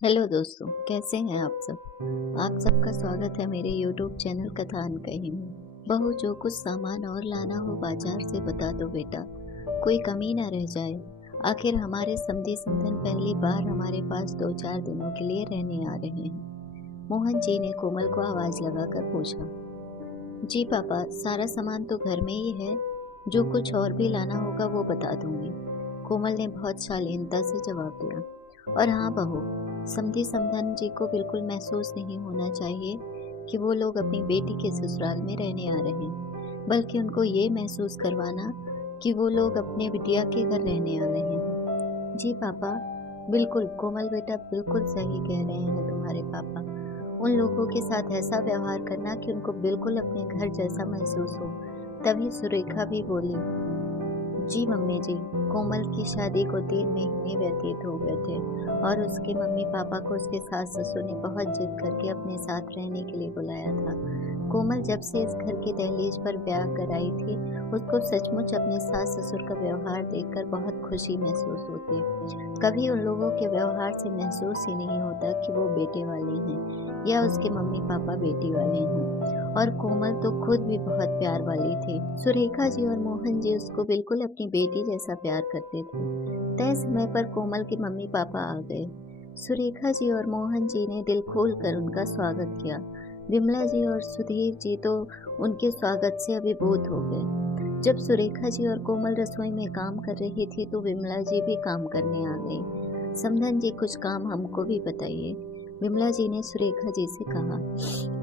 Hello दोस्तों, कैसे हैं आप सब। आप सबका स्वागत है मेरे यूट्यूब चैनल कथा अनकही में। बहू, जो कुछ सामान और लाना हो बाजार से बता दो बेटा, कोई कमी ना रह जाए। आखिर हमारे समधी समधन पहली बार हमारे पास 2-4 दिनों के लिए रहने आ रहे हैं। मोहन जी ने कोमल को आवाज लगाकर पूछा। जी पापा, सारा सामान तो घर में ही है, जो कुछ और भी लाना होगा वो बता दूंगी। कोमल ने बहुत शालीनता से जवाब दिया। और हाँ बहू, समधी समधन जी को बिल्कुल महसूस नहीं होना चाहिए कि वो लोग अपनी बेटी के ससुराल में रहने आ रहे हैं, बल्कि उनको ये महसूस करवाना कि वो लोग अपने बिटिया के घर रहने आ रहे हैं। जी पापा, बिल्कुल कोमल बेटा, बिल्कुल सही कह रहे हैं तुम्हारे पापा। उन लोगों के साथ ऐसा व्यवहार करना कि उनको बिल्कुल अपने घर जैसा महसूस हो। तभी सुरेखा भी बोली, जी मम्मी जी, कोमल की शादी को 3 महीने व्यतीत हो गए थे और उसके मम्मी पापा को उसके सास ससुर ने बहुत जिद करके अपने साथ रहने के लिए बुलाया था। कोमल जब से इस घर की दहलीज पर ब्याह कर आई थी, उसको सचमुच अपने सास ससुर का व्यवहार देखकर बहुत खुशी महसूस होती। कभी उन लोगों के व्यवहार से महसूस ही नहीं होता कि वो बेटे वाले हैं या उसके मम्मी पापा बेटी वाले हैं। और कोमल तो खुद भी बहुत प्यार वाली थी। सुरेखा जी और मोहन जी उसको बिल्कुल अपनी बेटी जैसा प्यार करते थे। तय समय पर कोमल के मम्मी पापा आ गए। सुरेखा जी और मोहन जी ने दिल खोल कर उनका स्वागत किया। विमला जी और सुधीर जी तो उनके स्वागत से अभिभूत हो गए। जब सुरेखा जी और कोमल रसोई में काम कर रही थी तो विमला जी भी काम करने आ गई। समधन जी, कुछ काम हमको भी बताइए। विमला जी ने सुरेखा जी से कहा।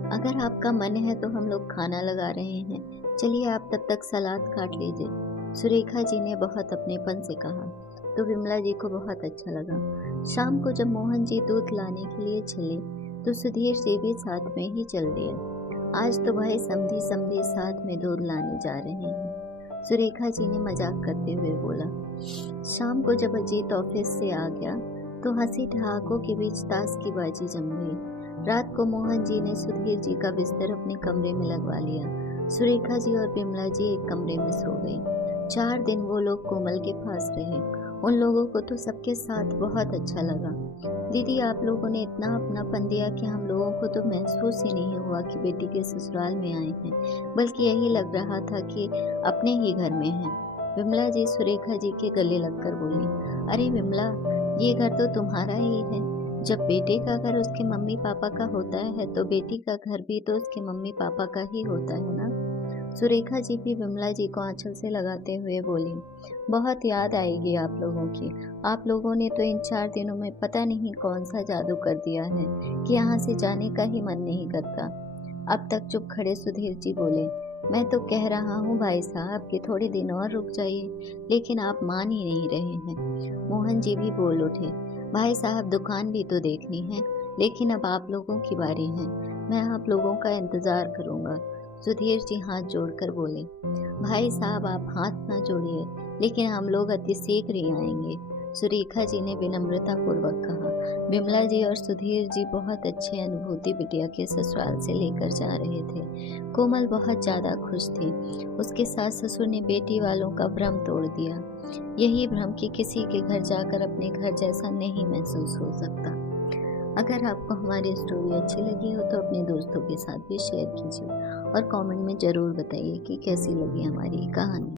अगर आपका मन है तो हम लोग खाना लगा रहे हैं, चलिए आप तब तक सलाद काट लीजिए। सुरेखा जी ने बहुत अपनेपन से कहा तो विमला जी को बहुत अच्छा लगा। शाम को जब मोहन जी दूध लाने के लिए चले तो सुधीर जी भी साथ में ही चल दिए। आज तो भाई समधी समधी साथ में दूध लाने जा रहे हैं, सुरेखा जी ने मजाक करते हुए बोला। शाम को जब अजीत ऑफिस से आ गया तो हंसी ठहाकों के बीच ताश की बाजी जम गई। रात को मोहन जी ने सुधीर जी का बिस्तर अपने कमरे में लगवा लिया। सुरेखा जी और बिमला जी एक कमरे में सो गई। 4 दिन वो लोग कोमल के पास रहे। उन लोगों को तो सबके साथ बहुत अच्छा लगा। दीदी, आप लोगों ने इतना अपनापन दिया कि हम लोगों को तो महसूस ही नहीं हुआ कि बेटी के ससुराल में आए हैं, बल्कि यही लग रहा था कि अपने ही घर में हैं। विमला जी सुरेखा जी के गले लगकर बोली, अरे विमला, ये घर तो तुम्हारा ही है। जब बेटे का घर उसके मम्मी पापा का होता है तो बेटी का घर भी तो उसके मम्मी पापा का ही होता है ना। सुरेखा जी भी विमला जी को आंचल से लगाते हुए बोली, बहुत याद आएगी आप लोगों की। आप लोगों ने तो इन 4 दिनों में पता नहीं कौन सा जादू कर दिया है कि यहाँ से जाने का ही मन नहीं करता। अब तक चुप खड़े सुधीर जी बोले, मैं तो कह रहा हूँ भाई साहब कि थोड़े दिन और रुक जाइए, लेकिन आप मान ही नहीं रहे हैं। मोहन जी भी बोल उठे, भाई साहब दुकान भी तो देखनी है, लेकिन अब आप लोगों की बारी है, मैं आप लोगों का इंतजार करूंगा। सुधीर जी हाथ जोड़कर बोले, भाई साहब आप हाथ ना जोड़िए, लेकिन हम लोग अति शीघ्र ही आएंगे, सुरेखा जी ने विनम्रता पूर्वक कहा। विमला जी और सुधीर जी बहुत अच्छे अनुभूति बिटिया के ससुराल से लेकर जा रहे थे। कोमल बहुत ज्यादा खुश थी। उसके सास ससुर ने बेटी वालों का भ्रम तोड़ दिया। यही भ्रम कि किसी के घर जाकर अपने घर जैसा नहीं महसूस हो सकता। अगर आपको हमारी स्टोरी अच्छी लगी हो तो अपने दोस्तों के साथ भी शेयर कीजिए और कमेंट में ज़रूर बताइए कि कैसी लगी हमारी कहानी।